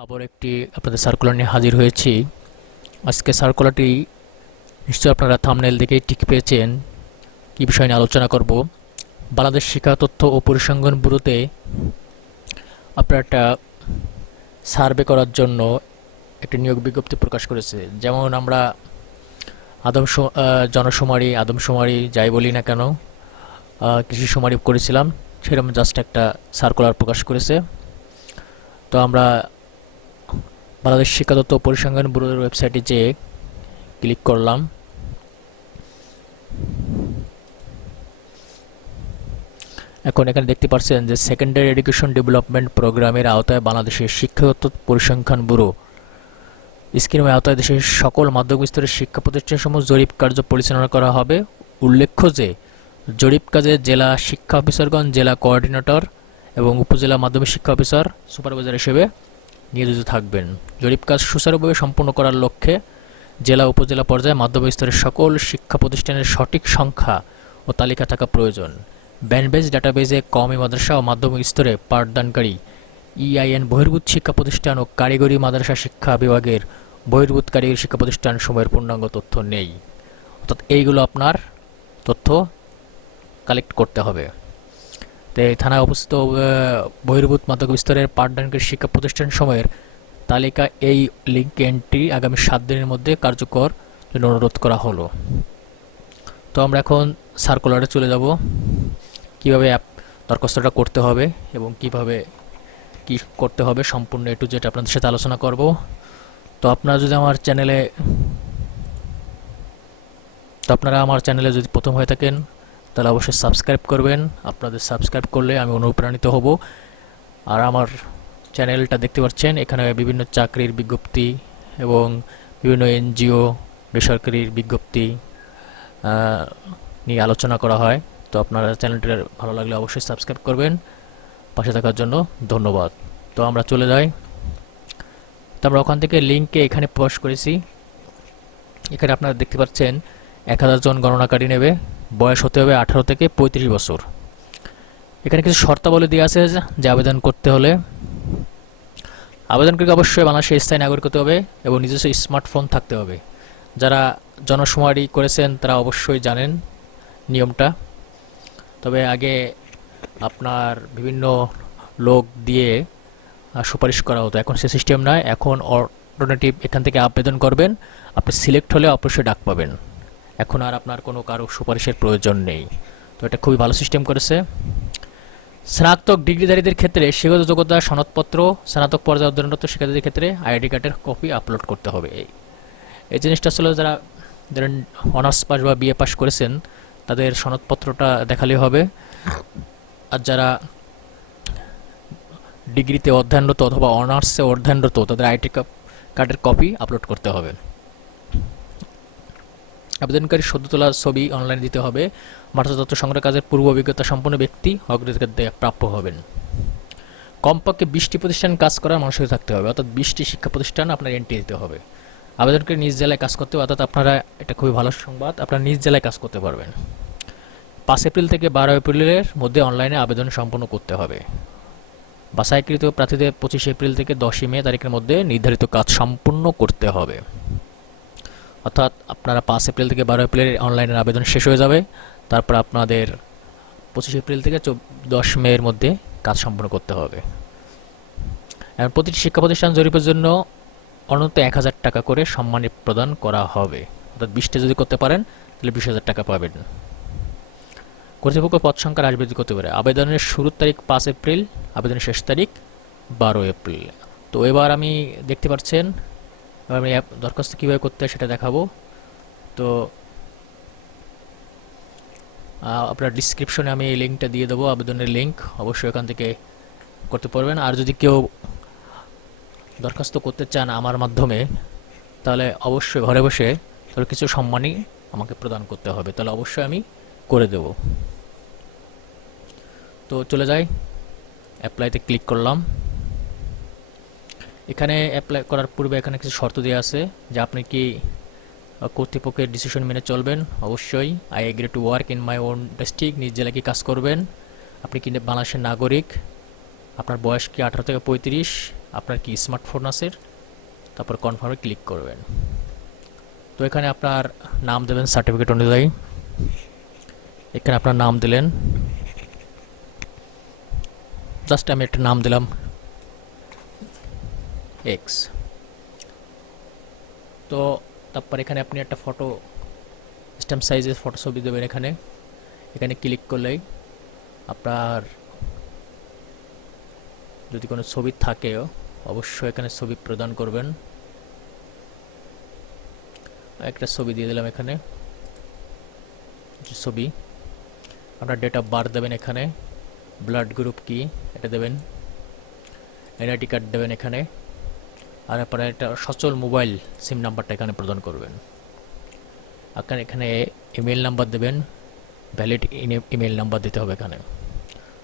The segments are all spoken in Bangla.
আবার একটি আপনাদের সার্কুলার নিয়ে হাজির হয়েছি। আজকে সার্কুলারটি নিশ্চয়ই আপনারা থামনেল দেখে ঠিক পেয়েছেন। কী বিষয় নিয়ে আলোচনা করব? বাংলাদেশ শিক্ষা, তথ্য ও পরিসংখ্যান ব্যুরোতে আপনার একটা সার্ভে করার জন্য একটি নিয়োগ বিজ্ঞপ্তি প্রকাশ করেছে। যেমন আমরা আদম জনশুমারি আদমশুমারি যাই বলি না কেন কৃষি শুমারি করেছিলাম, সেরকম জাস্ট একটা সার্কুলার প্রকাশ করেছে। তো আমরা বাংলাদেশ শিক্ষাদত্ত পরিসংখ্যান ব্যুরোর ওয়েবসাইটে যেয়ে ক্লিক করলাম। এখন এখানে দেখতে পাচ্ছেন যে সেকেন্ডারি এডুকেশন ডেভেলপমেন্ট প্রোগ্রামের আওতায় বাংলাদেশের শিক্ষাগত পরিসংখ্যান ব্যুরো। স্কিমের আওতায় দেশের সকল মাধ্যমিক স্তরের শিক্ষা প্রতিষ্ঠানসমূহ জরিপ কার্য পরিচালনা করা হবে। উল্লেখ্য যে, জরিপ কাজে জেলা শিক্ষা অফিসারগণ, জেলা কোঅর্ডিনেটর এবং উপজেলা মাধ্যমিক শিক্ষা অফিসার সুপারভাইজার হিসেবে নিয়োজিত থাকবেন। জরিপ কাজ সুচারুভাবে সম্পন্ন করার লক্ষ্যে জেলা, উপজেলা পর্যায়ে মাধ্যমিক স্তরের সকল শিক্ষা প্রতিষ্ঠানের সঠিক সংখ্যা ও তালিকা থাকা প্রয়োজন। ব্যানবেজ ডাটাবেজে কওমি মাদ্রাসা ও মাধ্যমিক স্তরে পাঠদানকারী ইআইএন বহির্ভূত শিক্ষা প্রতিষ্ঠান ও কারিগরি মাদ্রাসা শিক্ষা বিভাগের বহির্ভূত কারিগরি শিক্ষা প্রতিষ্ঠান সময়ের পূর্ণাঙ্গ তথ্য নেই। অর্থাৎ এইগুলো আপনার তথ্য কালেক্ট করতে হবে। থানায় অবস্থিত বহির্ভূত মাধ্যমিক স্তরের পাঠদানকারী শিক্ষা প্রতিষ্ঠান সময়ের তালিকা এই লিঙ্ক এন্ট্রি আগামী সাত দিনের মধ্যে কার্যকর জন্য অনুরোধ করা হলো। তো আমরা এখন সার্কুলারে চলে যাব। কীভাবে অ্যাপ দরখাস্তটা করতে হবে এবং কীভাবে কি করতে হবে সম্পূর্ণ একটু যেটা আপনাদের সাথে আলোচনা করব। তো আপনারা যদি আমার চ্যানেলে তো আপনারা আমার চ্যানেলে যদি প্রথম হয়ে থাকেন তাহলে অবশ্যই সাবস্ক্রাইব করবেন। আপনাদের সাবস্ক্রাইব করলে আমি অনুপ্রাণিত হব। আর আমার চ্যানেলটা দেখতে পাচ্ছেন, এখানে বিভিন্ন চাকরির বিজ্ঞপ্তি এবং বিভিন্ন এনজিও বেসরকারির বিজ্ঞপ্তি নিয়ে আলোচনা করা হয়। তো আপনারা চ্যানেলটা ভালো লাগলে অবশ্যই সাবস্ক্রাইব করবেন। পাশে থাকার জন্য ধন্যবাদ। তো আমরা চলে যাই। তো আমরা ওখান থেকে লিঙ্কে এখানে পোস্ট করেছি। এখানে আপনারা দেখতে পাচ্ছেন, এক হাজার জন গণনাকারী নেবে। বয়স হতে হবে আঠারো থেকে পঁয়ত্রিশ বছর। এখানে কিছু শর্তাবলী দেওয়া আছে যে আবেদন করতে হলে আবেদনকারীকে অবশ্যই বাংলাদেশের স্থায়ী নাগরিক হতে হবে এবং নিজস্ব স্মার্টফোন থাকতে হবে। যারা জনশুমারি করেছেন তারা অবশ্যই জানেন নিয়মটা। তবে আগে আপনার বিভিন্ন লোক দিয়ে সুপারিশ করা হতো। এখন সে সিস্টেম নয় এখন অল্টারনেটিভ এখান থেকে আবেদন করবেন। আপনি সিলেক্ট হলে অবশ্যই ডাক পাবেন। এখন আর আপনার কোনো কারও সুপারিশের প্রয়োজন নেই। তো এটা খুবই ভালো সিস্টেম করেছে। স্নাতক ডিগ্রিধারীদের ক্ষেত্রে শিক্ষাগত যোগ্যতা সনদপত্র, স্নাতক পর্যায়ে অধ্যয়নরত শিক্ষার্থীদের ক্ষেত্রে আইডি কার্ডের কপি আপলোড করতে হবে। এই এই জিনিসটা আসলে যারা ধরেন অনার্স পাস বা বিএ পাস করেছেন, তাদের সনদপত্রটা দেখালেই হবে। আর যারা ডিগ্রিতে অধ্যয়নরত অথবা অনার্সে অধ্যয়নরত, তাদের আইটি কার্ডের কপি আপলোড করতে হবে। আবেদনকারী সদ্য তোলা ছবি অনলাইনে দিতে হবে। মাঠে তথ্য সংগ্রহ কাজের পূর্ব অভিজ্ঞতা সম্পন্ন ব্যক্তি অগ্রাধিকার প্রাপ্য হবেন। কমপক্ষে বিশটি প্রতিষ্ঠান কাজ করার মানুষের থাকতে হবে, অর্থাৎ বিশটি শিক্ষা প্রতিষ্ঠান আপনার এন্ট্রি দিতে হবে। আবেদনকারী নিজ জেলায় কাজ করতে, অর্থাৎ আপনারা, এটা খুবই ভালো সংবাদ, আপনারা নিজ জেলায় কাজ করতে পারবেন। পাঁচ এপ্রিল থেকে বারো এপ্রিলের মধ্যে অনলাইনে আবেদন সম্পন্ন করতে হবে। বাছাইকৃত প্রার্থীদের পঁচিশে এপ্রিল থেকে দশই মে তারিখের মধ্যে নির্ধারিত কাজ সম্পূর্ণ করতে হবে। অর্থাৎ আপনারা পাঁচ এপ্রিল থেকে বারো এপ্রিলের অনলাইনের আবেদন শেষ হয়ে যাবে। তারপর আপনাদের পঁচিশ এপ্রিল থেকে দশ মে এর মধ্যে কাজ সম্পন্ন করতে হবে। এবং প্রতিটি শিক্ষা প্রতিষ্ঠান জরিপের জন্য অনন্ত এক হাজার টাকা করে সম্মানী প্রদান করা হবে। অর্থাৎ বিশটা যদি করতে পারেন, তাহলে বিশ হাজার টাকা পাবেন। কর্তৃপক্ষ পদ সংখ্যা রাজবৃদ্ধি করতে পারে। আবেদনের শুরুর তারিখ পাঁচ এপ্রিল, আবেদনের শেষ তারিখ বারো এপ্রিল। তো এবার আমি দেখতে পাচ্ছেন আমি অ্যাপ দরখাস্ত কীভাবে করতে হয় সেটা দেখাবো। তো আপনার ডিসক্রিপশনে আমি এই লিঙ্কটা দিয়ে দেবো, আবেদনের লিঙ্ক অবশ্যই এখান থেকে করতে পারবেন। আর যদি কেউ দরখাস্ত করতে চান আমার মাধ্যমে, তাহলে অবশ্যই ঘরে বসে তাহলে কিছু সম্মানই আমাকে প্রদান করতে হবে। তাহলে অবশ্যই আমি করে দেব। তো চলে যাই অ্যাপ্লাইতে ক্লিক করলাম। এখানে অ্যাপ্লাই করার পূর্বে এখানে কিছু শর্ত দেওয়া আছে যে আপনি কি কর্তৃপক্ষের ডিসিশন মেনে চলবেন? অবশ্যই। I agree to work in my own district নিজ জেলায় কি কাজ করবেন? আপনি কি বাংলাদেশের নাগরিক? আপনার বয়স কি আঠারো থেকে পঁয়ত্রিশ? আপনার কি স্মার্টফোন আছে? তারপর কনফার্মে ক্লিক করবেন। তো এখানে আপনার নাম দেবেন সার্টিফিকেট অনুযায়ী। এখানে আপনার নাম দিলেন। জাস্ট আমি একটা নাম দিলাম। এক্স তো তারপর এখানে আপনি একটা ফটো স্ট্যাম্প সাইজের ফটো ছবি দেবেন এখানে। এখানে ক্লিক করলেই আপনার যদি কোনো ছবি থাকেও, অবশ্যই এখানে ছবি প্রদান করবেন। একটা ছবি দিয়ে দিলাম এখানে। ছবি, আপনার ডেট অফ বার্থ দেবেন এখানে। ব্লাড গ্রুপ কি, এটা দেবেন। এনআইডি কার্ড দেবেন এখানে। আর আপনার একটা সচল মোবাইল সিম নাম্বারটা এখানে প্রদান করবেন। আপনার এখানে ইমেল নাম্বার দেবেন, ভ্যালিড ইমেল নাম্বার দিতে হবে এখানে।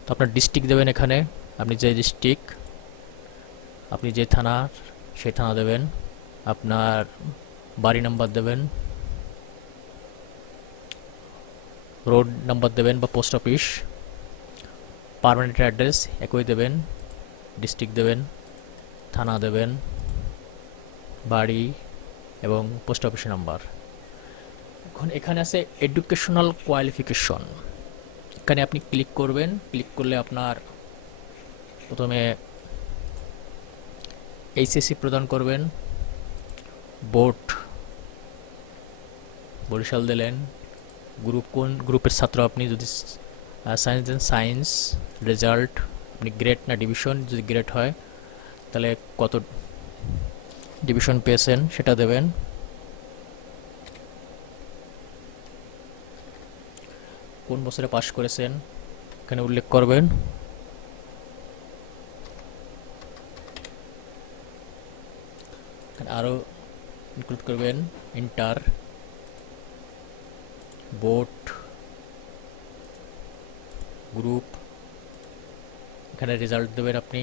তো আপনার ডিস্ট্রিক্ট দেবেন এখানে, আপনি যে ডিস্ট্রিক্ট, আপনি যে থানা, সেই থানা দেবেন, আপনার বাড়ি নাম্বার দেবেন, রোড নাম্বার দেবেন বা পোস্ট অফিস, পারমানেন্ট অ্যাড্রেস একই দেবেন, ডিস্ট্রিক্ট দেবেন, থানা দেবেন বাড়ি এবং পোস্ট অফিস নাম্বার। এখন এখানে আছে এডুকেশনাল কোয়ালিফিকেশন এখানে আপনি ক্লিক করবেন ক্লিক করলে আপনার প্রথমে এইচএসসি প্রদান করবেন বোর্ড বরিশাল দিলেন গ্রুপ কোন, গ্রুপের ছাত্র আপনি যদি সায়েন্স দেন সায়েন্স রেজাল্ট আপনি গ্রেড না ডিভিশন যদি গ্রেড হয়, তাহলে কত ডিভিশন পেয়েছেন, সেটা দেবেন। কোন বছরে পাশ করেছেন, এখানে উল্লেখ করবেন। আরও ইনক্লুড করবেন ইন্টার বোট গ্রুপ এখানে রেজাল্ট দেবেন আপনি।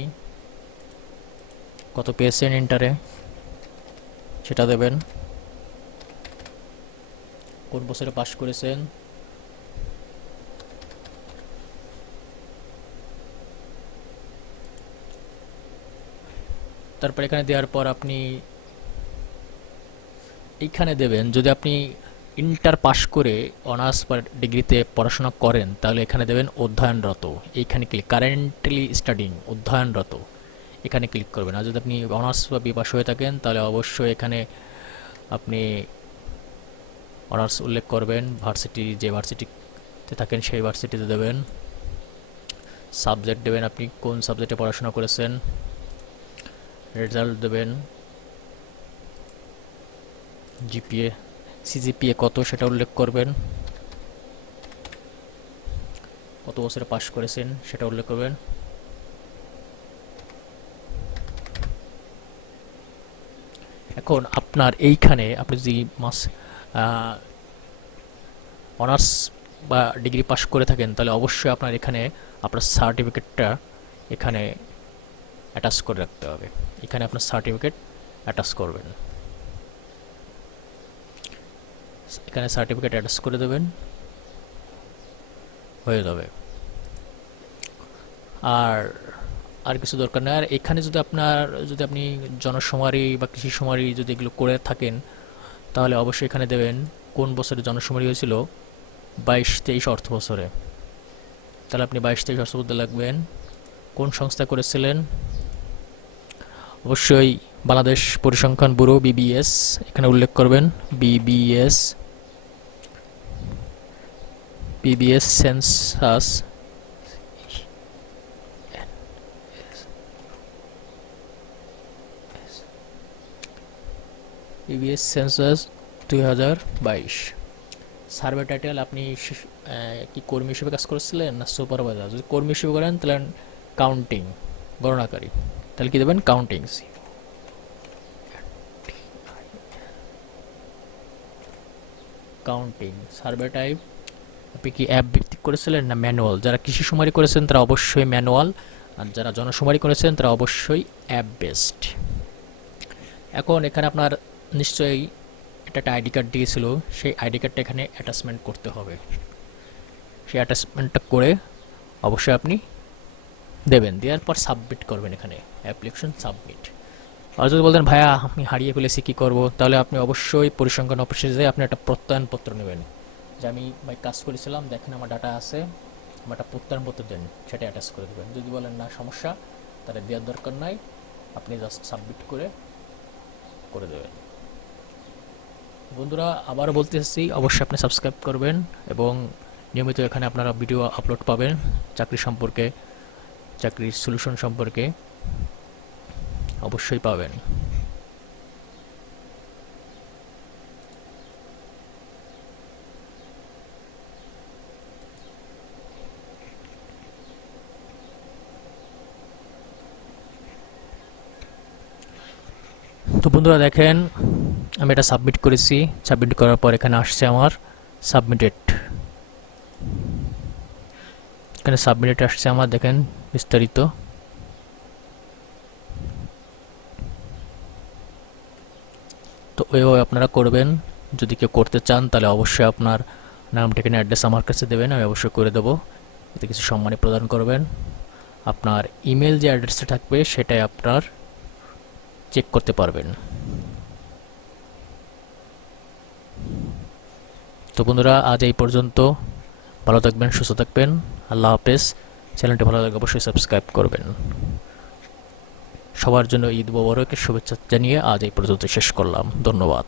কত পেয়েছেন ইন্টারে সেটা দেবেন। কোন বছরে পাশ করেছেন? তারপর এখানে দেওয়ার পর আপনি এইখানে দেবেন, যদি আপনি ইন্টার পাস করে অনার্স বা ডিগ্রিতে পড়াশোনা করেন, তাহলে এখানে দেবেন অধ্যয়নরত। এইখানে ক্লিক কারেন্টলি স্টাডিং অধ্যয়নরত। এখানে ক্লিক করবেন। আর যদি আপনি অনার্স বা বিপাস হয়ে থাকেন, তাহলে অবশ্যই এখানে আপনি অনার্স উল্লেখ করবেন। ভার্সিটি যে ভার্সিটিতে থাকেন, সেই ভার্সিটিতে দেবেন। সাবজেক্ট দেবেন আপনি, কোন সাবজেক্টে পড়াশোনা করেছেন? রেজাল্ট দেবেন। জিপিএ সিজিপিএ কত সেটা উল্লেখ করবেন। কত বছরে পাশ করেছেন সেটা উল্লেখ করবেন। এখন আপনার এইখানে আপনি যদি মাস অনার্স বা ডিগ্রি পাস করে থাকেন, তাহলে অবশ্যই আপনার এখানে আপনার সার্টিফিকেটটা এখানে অ্যাটাচ করে রাখতে হবে। এখানে আপনার সার্টিফিকেট অ্যাটাচ করবেন। এখানে সার্টিফিকেট অ্যাটাচ করে দেবেন। হয়ে যাবে। আর আর কিছু দরকার নেই। আর এখানে যদি আপনার, যদি আপনি জনশুমারি বা কৃষি শুমারি যদি এগুলো করে থাকেন, তাহলে অবশ্যই এখানে দেবেন কোন বছরে জনসমারি হয়েছিল? বাইশ তেইশ অর্থ বছরে। তাহলে আপনি বাইশ তেইশ অর্থ বছরে লাগবেন। কোন সংস্থা করেছিলেন? অবশ্যই বাংলাদেশ পরিসংখ্যান ব্যুরো, বিবিএস, এখানে উল্লেখ করবেন। BBS BBS census BBS census দুই হাজার বাইশ। সার্ভে টাইটেল আপনি কি কর্মী হিসেবে কাজ করেছিলেন না সুপারভাইজার যদি কর্মী হিসেবে করেন, তাহলে কাউন্টিং গণনাকারী। তাহলে কি দেবেন? কাউন্টিং কাউন্টিং সার্ভে টাইপ আপনি কি অ্যাপ ভিত্তিক করেছিলেন না ম্যানুয়াল যারা কৃষি শুমারি করেছেন, তারা অবশ্যই ম্যানুয়াল আর যারা জনশুমারি করেছেন, তারা অবশ্যই অ্যাপ বেসড এখন এখানে আপনার নিশ্চয়ই একটা আইডি কার্ড দিয়েছিল, সেই আইডি কার্ডটা এখানে অ্যাটাচমেন্ট করতে হবে। সেই অ্যাটাচমেন্টটা করে অবশ্যই আপনি দেবেন, দেওয়ার পর সাবমিট করবেন এখানে অ্যাপ্লিকেশন সাবমিট আর যদি বলতেন ভাইয়া, আমি হারিয়ে ফেলেছি, কী করব? তাহলে আপনি অবশ্যই পরিসংখ্যান অফিসে যেয়ে আপনি একটা প্রত্যয়নপত্র নেবেন। যে আমি, ভাই, কাজ করেছিলাম, দেখেন আমার ডাটা আছে, আমার একটা প্রত্যয়নপত্র দেন, সেটা অ্যাটাচ করে দেবেন। যদি বলেন, না, সমস্যা, তাহলে দেওয়ার দরকার নাই, আপনি জাস্ট সাবমিট করে করে দেবেন। বন্ধুরা, আবারও বলতে চাচ্ছি অবশ্যই আপনি সাবস্ক্রাইব করবেন এবং নিয়মিত এখানে আপনারা ভিডিও আপলোড পাবেন চাকরি সম্পর্কে, চাকরির সলিউশন সম্পর্কে, অবশ্যই পাবেন। তো বন্ধুরা দেখেন আমি এটা সাবমিট করেছি। সাবমিট করার পর এখানে আসছে আমার সাবমিটেড এখানে সাবমিটেড আসছে আমার, দেখেন, বিস্তারিত। তো ওইভাবে আপনারা করবেন। যদি কেউ করতে চান, তাহলে অবশ্যই আপনার নাম ঠিকানা অ্যাড্রেস আমার কাছে দেবেন, আমি অবশ্যই করে দেবো। এতে কিছু সম্মানী প্রদান করবেন। আপনার ইমেল যে অ্যাড্রেসটা থাকবে, সেটাই আপনার চেক করতে পারবেন। তো বন্ধুরা, আজ এই পর্যন্ত। ভালো থাকবেন, সুস্থ থাকবেন। আল্লাহ হাফেজ। চ্যানেলটি ভালো থাকবে অবশ্যই সাবস্ক্রাইব করবেন। সবার জন্য ঈদ মোবারকের শুভেচ্ছা জানিয়ে আজ এই পর্যন্ত শেষ করলাম। ধন্যবাদ।